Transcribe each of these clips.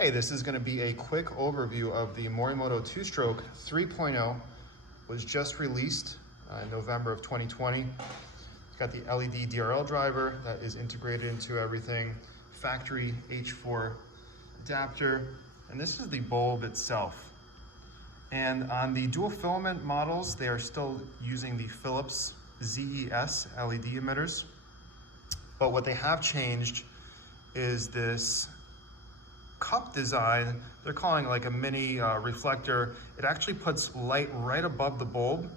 Hey, this is going to be a quick overview of the Morimoto 2Stroke 3.0. Was just released in November of 2020. It's got the LED DRL driver that is integrated into everything, factory H4 adapter, and this is the bulb itself. And on the dual filament models, they are still using the Philips ZES LED emitters. But what they have changed is this cup design. They're calling it like a mini reflector. It actually puts light right above the bulb.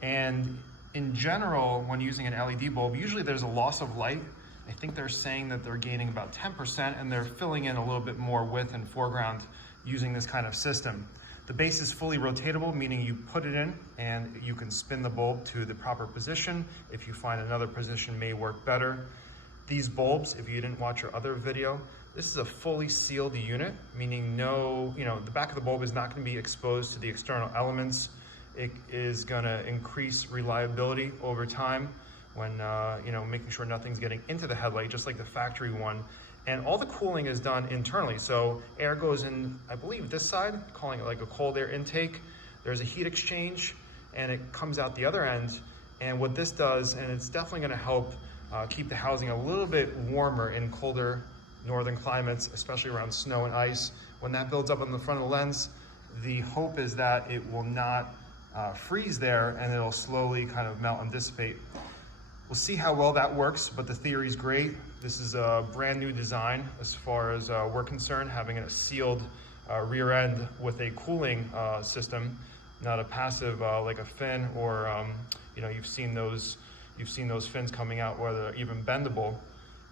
And in general, when using an LED bulb, usually there's a loss of light. I think they're saying that they're gaining about 10% and they're filling in a little bit more width and foreground using this kind of system. The base is fully rotatable, meaning you put it in and you can spin the bulb to the proper position. If you find another position may work better. These bulbs, if you didn't watch our other video, this is a fully sealed unit, meaning the back of the bulb is not going to be exposed to the external elements. It is going to increase reliability over time when, making sure nothing's getting into the headlight, just like the factory one. And all the cooling is done internally. So air goes in, I believe this side, calling it like a cold air intake. There's a heat exchange and it comes out the other end. And what this does, and it's definitely going to help keep the housing a little bit warmer in colder northern climates, especially around snow and ice. When that builds up on the front of the lens, the hope is that it will not freeze there and it'll slowly kind of melt and dissipate. We'll see how well that works, but the theory is great. This is a brand new design as far as we're concerned, having a sealed rear end with a cooling system, not a passive like a fin or you've seen those fins coming out where they're even bendable,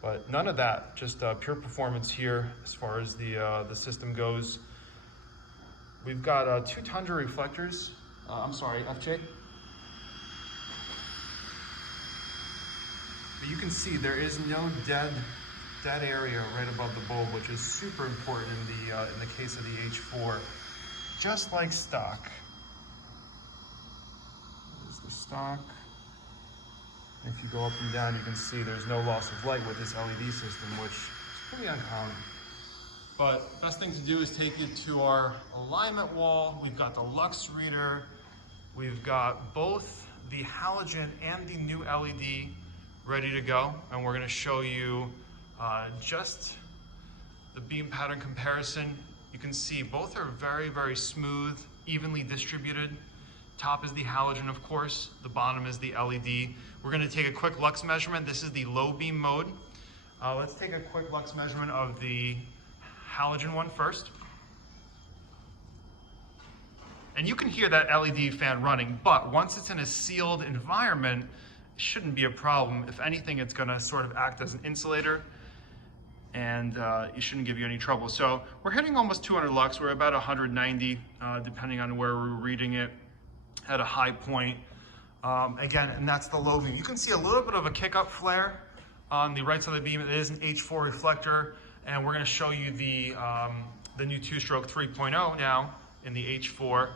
but none of that. Just pure performance here as far as the system goes. We've got 2 Tundra reflectors. FJ. But you can see there is no dead area right above the bulb, which is super important in the case of the H4. Just like stock. There's the stock. If you go up and down, you can see there's no loss of light with this LED system, which is pretty uncommon. But best thing to do is take it to our alignment wall. We've got the Lux reader. We've got both the halogen and the new LED ready to go. And we're gonna show you just the beam pattern comparison. You can see both are very, very smooth, evenly distributed. Top is the halogen, of course. The bottom is the LED. We're gonna take a quick Lux measurement. This is the low beam mode. Let's take a quick Lux measurement of the halogen one first. And you can hear that LED fan running, but once it's in a sealed environment, it shouldn't be a problem. If anything, it's gonna sort of act as an insulator and it shouldn't give you any trouble. So we're hitting almost 200 lux. We're about 190, depending on where we're reading it at a high point. Again, and that's the low beam. You can see a little bit of a kick-up flare on the right side of the beam. It is an H4 reflector, and we're gonna show you the new 2Stroke 3.0 now in the H4.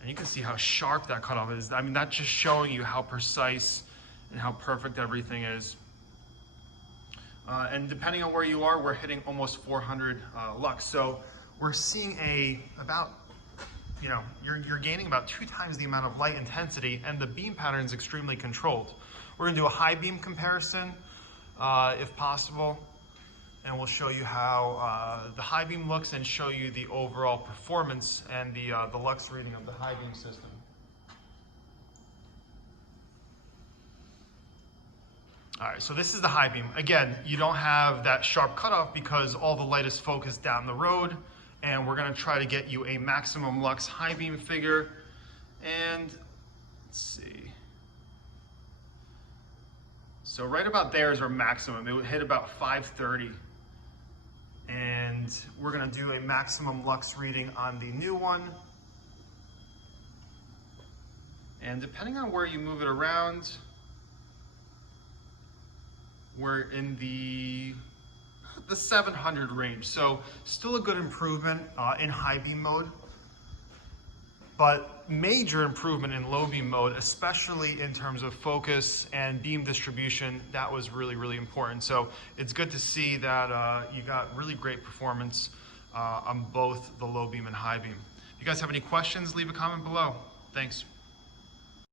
And you can see how sharp that cutoff is. I mean, that's just showing you how precise and how perfect everything is. And depending on where you are, we're hitting almost 400 lux. So we're seeing you're gaining about 2 times the amount of light intensity, and the beam pattern is extremely controlled. We're gonna do a high beam comparison, if possible, and we'll show you how the high beam looks and show you the overall performance and the lux reading of the high beam system. All right, so this is the high beam. Again, you don't have that sharp cutoff because all the light is focused down the road, and we're gonna try to get you a maximum lux high beam figure. And let's see. So right about there is our maximum. It would hit about 530. And we're gonna do a maximum lux reading on the new one. And depending on where you move it around, we're in the 700 range. So still a good improvement in high beam mode. but major improvement in low beam mode, especially in terms of focus and beam distribution. That was really, really important. So it's good to see that you got really great performance on both the low beam and high beam. If you guys have any questions, leave a comment below. Thanks.